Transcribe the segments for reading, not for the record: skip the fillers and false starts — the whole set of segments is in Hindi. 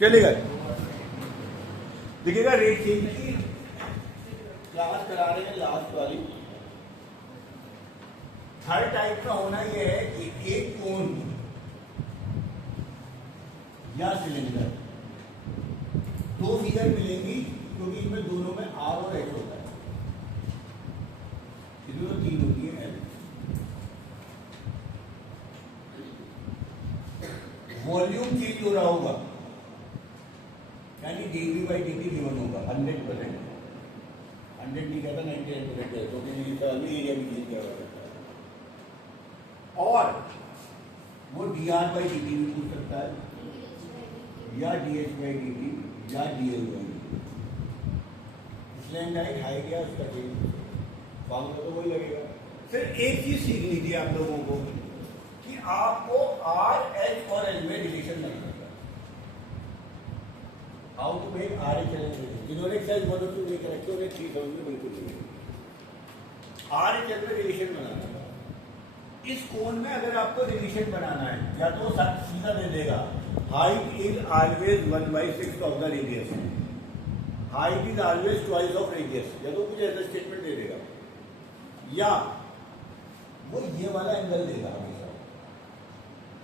चलेगा। देखिएगा रेट चेंज की क्लास करा रहे हैं लास्ट वाली। थर्ड टाइप का होना यह है कि एक कोन या सिलेंडर दो फिगर मिलेंगी क्योंकि इनमें दोनों में आर और एच होता है, इसमें तो तीन होती है। वॉल्यूम चेंज हो रहा होगा यानी dV by dt गिवन होगा 100%। 100 नहीं कहता 98% है क्योंकि एरिया भी चेंज किया जाता है। और वो dr by dt भी पूछ सकता है या dh by dt या dl by dt। स्लैंडाइट हाई गया उसका चेंज फॉर्मूला तो वही लगेगा। सिर्फ एक चीज सीखनी थी आप लोगों को कि आपको R H और L में रिलेशन नहीं करता। How to make R H L जिन्होंने एक्सरसाइज 1 और 2 नहीं करेक्ट उन्हें 3 समझ में बिल्कुल नहीं। R H L में रिलेशन बनाना है। इस कोण में अगर आपको रिलेशन बनाना है या तो सीधा दे देगा height is always 1/6 of the radius, height is always twice of radius, या तो कुछ ऐसा स्टेटमेंट दे देगा या वो ये वाला एंगल देगा हमेशा।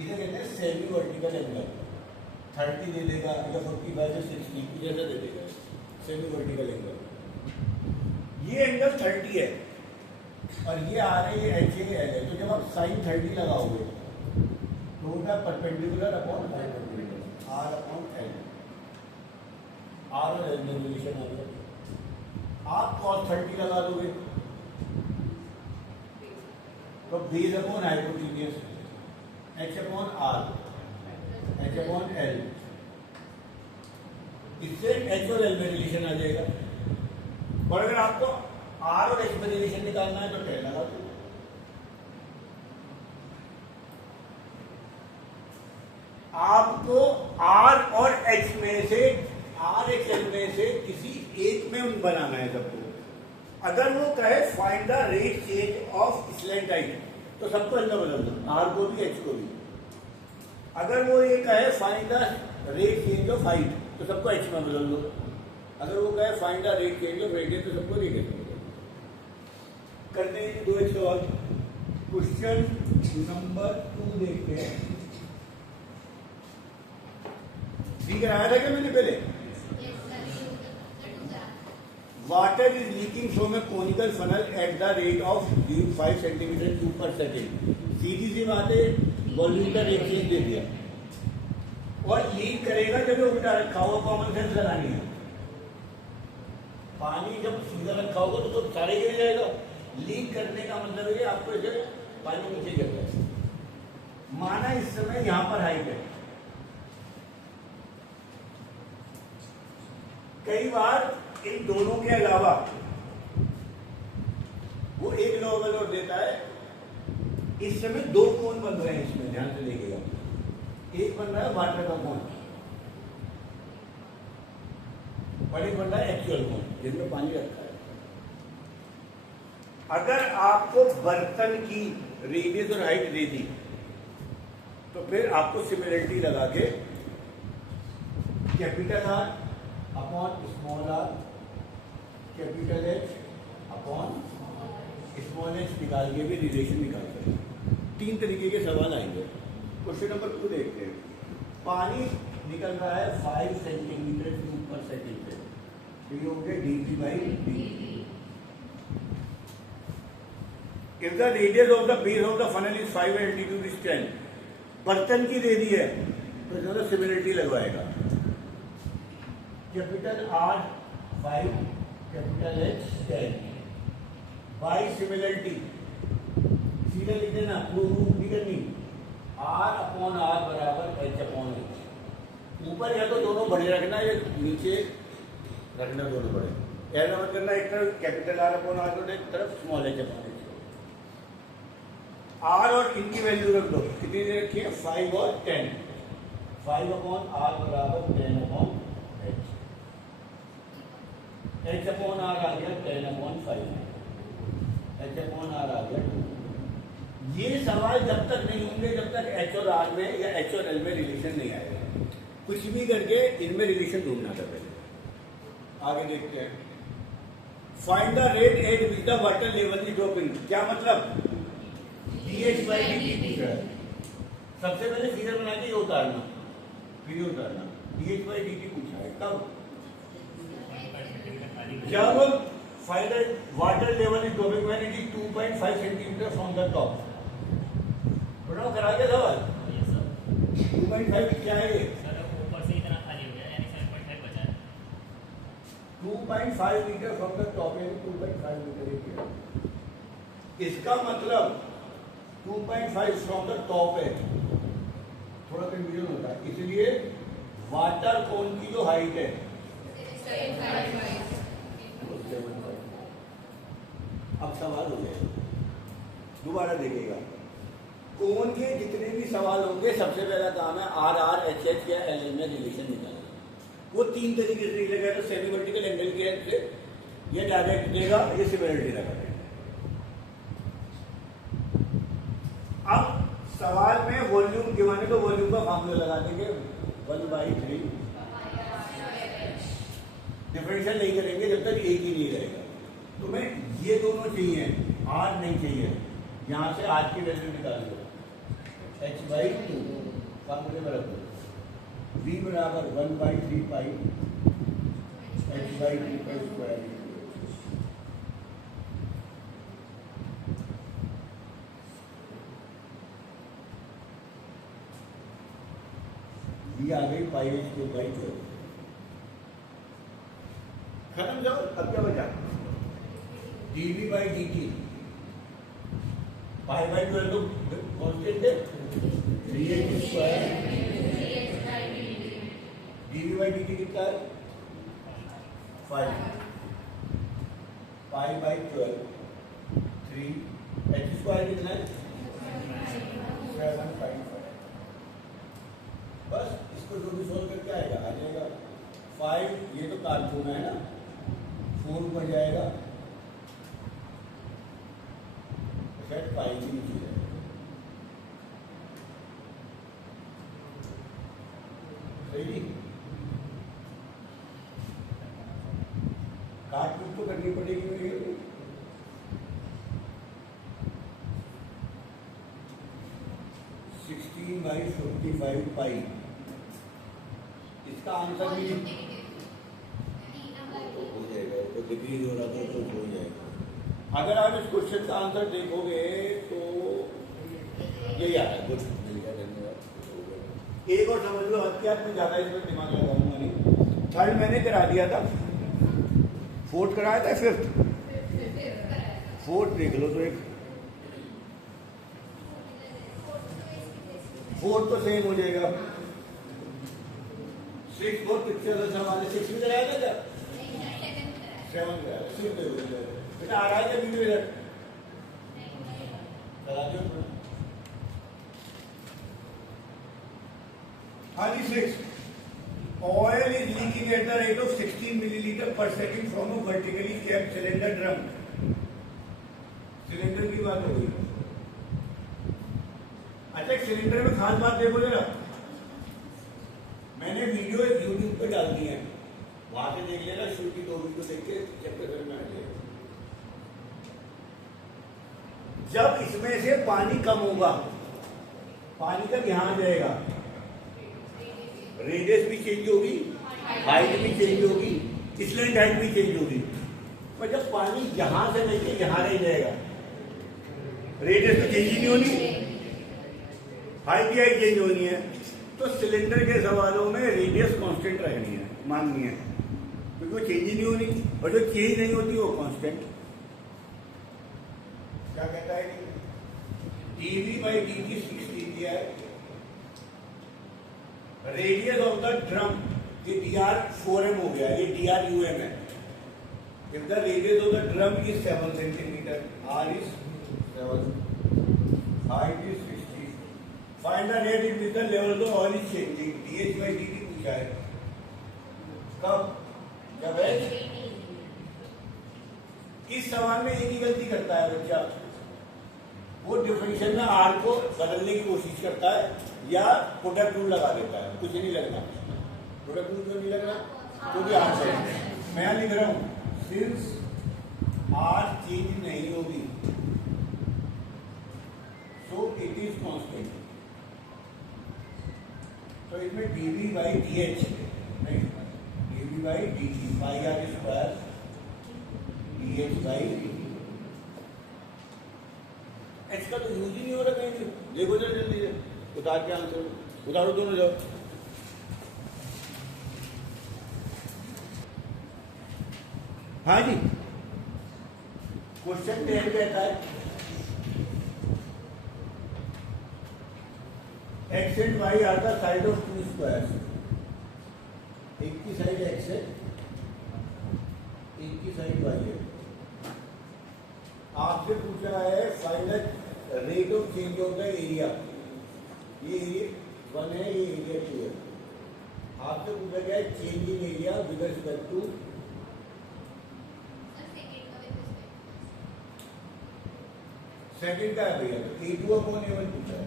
इसे कहते हैं सेमी वर्टिकल एंगल। 30 दे देगा या 45 से 60 कुछ ऐसा दे देगा सेमी वर्टिकल एंगल। ये एंगल 30 है और ये आ रही है एच ए एल है, तो जब आप साइन 30 लगाओगे तो होगा perpendicular upon perpendicular R upon L. R और एल में रिलेशन आ गया। आप cos 30 लगा दोगे तो base upon hypotenuse H upon R H upon L, इससे एच और एल में रिलेशन आ जाएगा। और अगर आपको आर और एच में रिलेशन निकालना है तो टेन लगा दो। आपको आर और एच में से आर एच एल में से किसी एक में बनाना है सबको। अगर वो कहे find the rate change of slant height तो सबको अंदर बदल दो, आर को भी एच को भी। अगर वो ये कहे find the rate change of height तो सबको एच में बदल दो। अगर वो कहे find the rate change of radius तो सबको रेडियस में बदल दो। करते हैं दो एक सवाल। क्वेश्चन नंबर 2 देखते हैं। ठीक कराया था क्या मैंने पहले? Water is leaking from A conical funnel at the rate of 5 centimetre cube पर सेकेंड। सीधी सी बात है, वॉल्यूम का रेट चेंज दे दिया और लीक करेगा जब उल्टा रखा हुआ, कॉमन सेंस लगानी है। पानी जब सीधा रखा होगा तो सारे गिर जाएगा। लीक करने का मतलब है आपको इधर पानी नीचे गिर जाए। माना इस समय यहां पर हाइट है, कई बार इन दोनों के अलावा वो एक नॉर्मल और देता है। इस समय दो कोण बन रहे हैं, इसमें ध्यान से देखिएगा। एक बन रहा है वाटर का कोण और एक बन रहा है एक्चुअल कोण जिसमें पानी रखा है। अगर आपको बर्तन की रेडियस और हाइट दे दी तो फिर आपको सिमिलरिटी लगा के capital R upon small R, capital H upon small H निकाल के भी रिलेशन निकाल सकते हैं। 3 तरीके के सवाल आएंगे। क्वेश्चन नंबर 2 देखते हैं। पानी निकल रहा है 5 सेंटीमीटर क्यूब पर सेकेंड से, तो ये हो गया dV by dt। If the radius of the base of the funnel is 5 and altitude is 10, बर्तन की दे दी है तो ज्यादा सिमिलरिटी लगवाएगा। Capital R 5, capital H 10 by similarity सीधे लिख देना, प्रूफ भी करनी। R अपॉन R बराबर H अपॉन H। ऊपर या तो दोनों बड़े रखना या नीचे रखना, दोनों बड़े। ऐसा मत करना एक तरफ कैपिटल R अपॉन R और एक तरफ small H upon H। R और इनकी वैल्यू रख दो, कितनी दे रखी है 5 और 10। 5 अपॉन R बराबर 10 upon H। H upon R आ गया 10 अपॉन 5, H अपॉन R आ गया 2। ये सवाल जब तक नहीं होंगे जब तक H और R में या H और L में रिलेशन नहीं आएगा। कुछ भी करके इनमें रिलेशन ढूंढना था पहले। आगे देखते हैं। Find the rate at which the water level is dropping. क्या मतलब? dH/dt पूछा है। सबसे पहले फिगर बना के ये उतारना, फिर ये उतारना। dH/dt पूछा है कब? जब find the water level is dropping when it is 2.5 centimetre from the top. बताओ, करा के सवाल। 2.5 क्या है ये? 2.5 मीटर फ्रॉम द टॉप है, 2.5 मीटर ही किया। इसका मतलब 2.5 फ्रॉम द टॉप है, थोड़ा कंफ्यूजन होता है, इसलिए वाटर कोन की जो हाइट है 7.5। अब सवाल हो गया, दोबारा देखिएगा। कोन के जितने भी सवाल होंगे सबसे पहला काम है RRHH या LM में रिलेशन निकालना। वो तीन तरीके से निकलेगा, तो सेमी वर्टिकल एंगल के हेल्प से, ये डायरेक्ट देगा, ये सिमिलरिटी लगा देगा। अब सवाल में वॉल्यूम गिवन है तो वॉल्यूम का फार्मूला लगा देंगे 1/3। डिफरेंशियल नहीं करेंगे जब तक एक ही नहीं रहेगा। तुम्हें ये दोनों चाहिए, R नहीं चाहिए। यहां से R की वैल्यू निकाल लो, h/2 फार्मूले में रख दो। V बराबर 1/3 पाई h/2 का स्क्वायर। V आ गई πh/2। खत्म जाओ। अब क्या बचा? dV/dt π/12 तो कांस्टेंट है, 3h स्क्वायर। dV/dt कितना है? 5 π/12 3 h स्क्वायर कितना है? 7.5। बस इसको जो भी सोल्व करके आएगा आ जाएगा। 5 ये तो कार्बन है ना, 4 बन जाएगा, शायद पाई भी नीचे जाएगा। सही, काटकूट तो करनी पड़ेगी मेरे को। सिक्सटीन बाई 55 पाई। इसका आंसर भी हो जाएगा, तो डिग्री हो रहा था तो हो जाएगा। अगर आप इस क्वेश्चन का आंसर देखोगे तो यही आ रहा है। गुड, मिल गया, धन्यवाद। एक और समझ लो, हद के हाथ में ज्यादा इसमें दिमाग लगाऊंगा नहीं। थर्ड मैंने करा दिया था, फोर्थ कराया था, फिफ्थ फोर्थ देख लो तो एक फोर्थ तो सेम हो जाएगा। 6 4 पिक्चर सवाल 6 भी कराया था क्या? 7 कराया, 6 हो जाएगा। बेटा आ रहा है क्या वीडियो इधर? करा दो। हाँ जी, 6 oil is leaking at the rate of 16 millilitre पर second from a vertically capped cylinder drum. Cylinder की बात हो गई। अच्छा, सिलेंडर में खास बात देखो जरा, मैंने वीडियो यूट्यूब पे डाल दी है, वहां से देख लेना। शुरू की 2 वीडियो देख के चेक कर में आ जाएगा। जब इसमें से पानी कम होगा, पानी का ध्यान जाएगा, रेडियस भी चेंज होगी, हाइट भी चेंज होगी, स्लैंट हाइट भी चेंज होगी। पर जब पानी यहां से लेके यहां रह जाएगा, रेडियस तो चेंज ही नहीं होनी, हाइट भी हाइट चेंज होनी है। तो सिलेंडर के सवालों में रेडियस कांस्टेंट रखनी है, माननी है, क्योंकि वो चेंज ही नहीं होनी, और जो चेंज नहीं होती वो कांस्टेंट। क्या कहता है? dV/dt 16 दिया है। रेडियस ऑफ द ड्रम, ये dr 4m हो गया, ये dr um है। If the radius of the drum is 7 centimetre, r is 7, height is 60। Find the rate it with the level of the oil is changing. dH/dt पूछा है कब? जब है। इस सवाल में एक ही गलती करता है बच्चा, वो डिफरेंशियल में r को बदलने की कोशिश करता है या प्रोडक्ट रूल लगा देता है। कुछ नहीं लगना। थोड़ा दूर तो नहीं लग रहा, तो भी आर चेंज। मैं लिख रहा हूँ सिंस आर चेंज नहीं होगी सो इट इज कांस्टेंट। तो इसमें dv by dh नहीं, dv by dt pi R square dh by dt। x का तो यूज ही नहीं हो रहा कहीं। देखो जरा जल्दी से उतार के आंसर उतारो, दोनों जाओ। हाँ जी, क्वेश्चन 10 कहता है X and Y are the side of two squares. एक की साइड एक्स है, एक की साइड वाई है। आपसे पूछा है final rate of change of the area. ये एरिया 1 है, ये एरिया 2 है। आपसे पूछा गया है change in area with respect to second का है भैया, तो A2 अपॉन A1 पूछा है।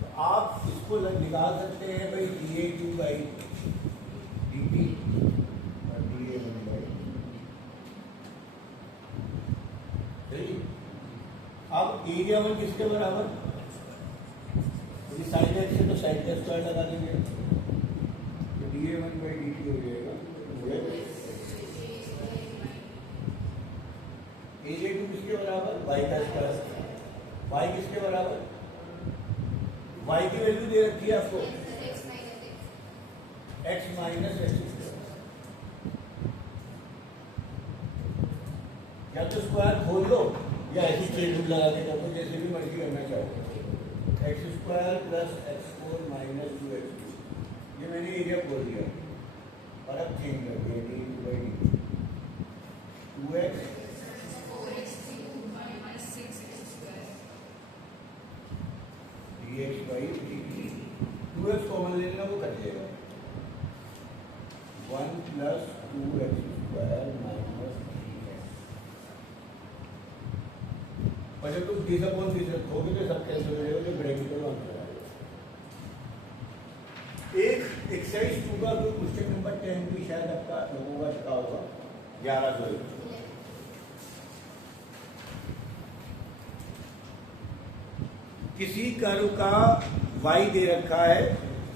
तो आप इसको निकाल सकते हैं भाई dA2 by dt और dA1 by dt। अब एरिया 1 किसके बराबर? साइड एक्स है तो साइड का स्क्वायर लगा देंगे, तो dA1 by dt हो जाएगा। A2 किसके बराबर? y का स्क्वायर। y किसके बराबर? y की वैल्यू दे रखी है आपको x माइनस एक्स। या तो स्क्वायर खोल लो या ऐसी चेन रूल लगा के कर दो, जैसे भी मर्जी करना चाहो। X square plus x4 minus 2x2, ये मैंने एरिया खोल दिया और अब चेंज कर दिया d2 by dt 2x dx by dt। 2x common ले लेना, वो कट जाएगा 1 plus 2x square minus 3x। और जब तुम दिस अपॉन दिस रखोगे तो सब कैंसिल हो जाएगा, तो ब्रैकेट में आंसर आएगा। एक एक्सरसाइज 2 का कोई क्वेश्चन नंबर 10 भी शायद आपका लोगों का शिका होगा 11 सौ। किसी कर्व का y दे रखा है,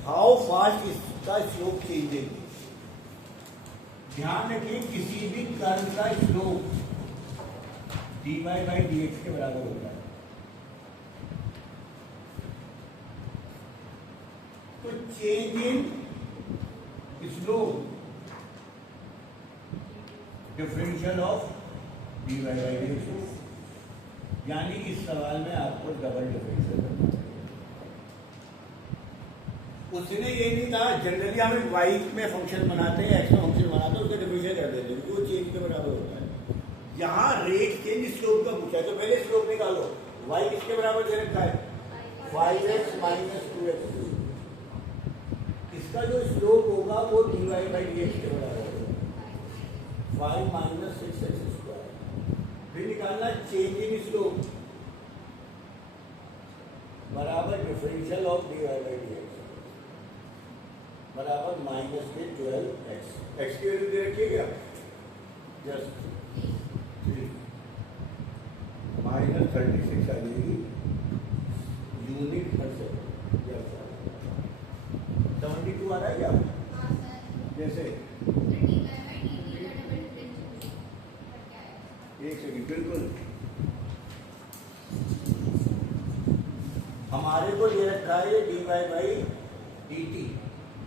हाउ फास्ट इसका स्लोप चेंजेस। ध्यान रखिए किसी भी कर्व का स्लोप dy by dx के बराबर होता है। तो change in slope differential of dy by dx, यानी इस सवाल में आपको डबल डिफरेंशियल करना है। उसने ये नहीं कहा जनरली हम y में फंक्शन बनाते हैं, x में फंक्शन बनाते हैं, उसका डिफरेंशियल कर देते हैं क्योंकि वो चेंज के बराबर होता है। यहाँ रेट चेंज स्लोप का पूछा है, तो पहले स्लोप निकालो। y किसके बराबर दे रखा है? 5x minus 2x। इसका जो स्लोप होगा वो dy by dx के बराबर होगा 5 माइनस 6x स्क्वायर। फिर निकालना चेंज इन स्लोप बराबर differential of dy by dx बराबर माइनस के 12x। x की वैल्यू दे रखिए क्या? जस्ट 3 माइनस 36 आ जाएगी यूनिट हर सेकंड। 72 आ रहा है क्या? जैसे एक सेकंड, बिल्कुल हमारे को दे रखा है dy by dt।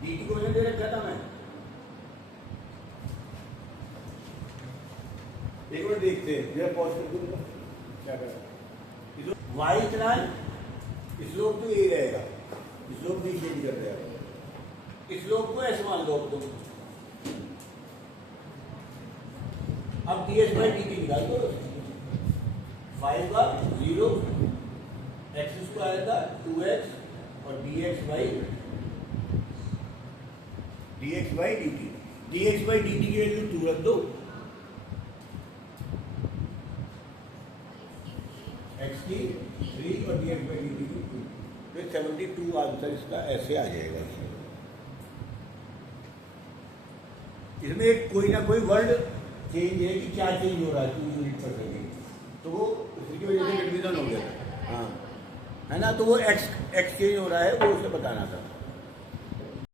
dt को मैंने दे रखा था मैं। एक बार देखते हैं, यह पॉज कर दूंगा क्या कर y इतना है, स्लोप तो यही रहेगा, स्लोप नहीं चेंज कर देगा। स्लोप को ऐसे मान लो तुम। अब ds by dt निकाल दो। 5 का 0, x स्क्वायर का 2x और dx by dt। dx by dt की वैल्यू 2 रख दो, x की 3 और dx by dt की 2। फिर 72 आंसर इसका ऐसे आ जाएगा। इसमें एक कोई ना कोई वर्ड चेंज है कि क्या चेंज हो रहा है 2 यूनिट पर सेकेंड, तो वो उसकी वजह से कन्फ्यूजन हो गया था। हाँ है ना, तो वो एक्स चेंज हो रहा है, वो उसे बताना था।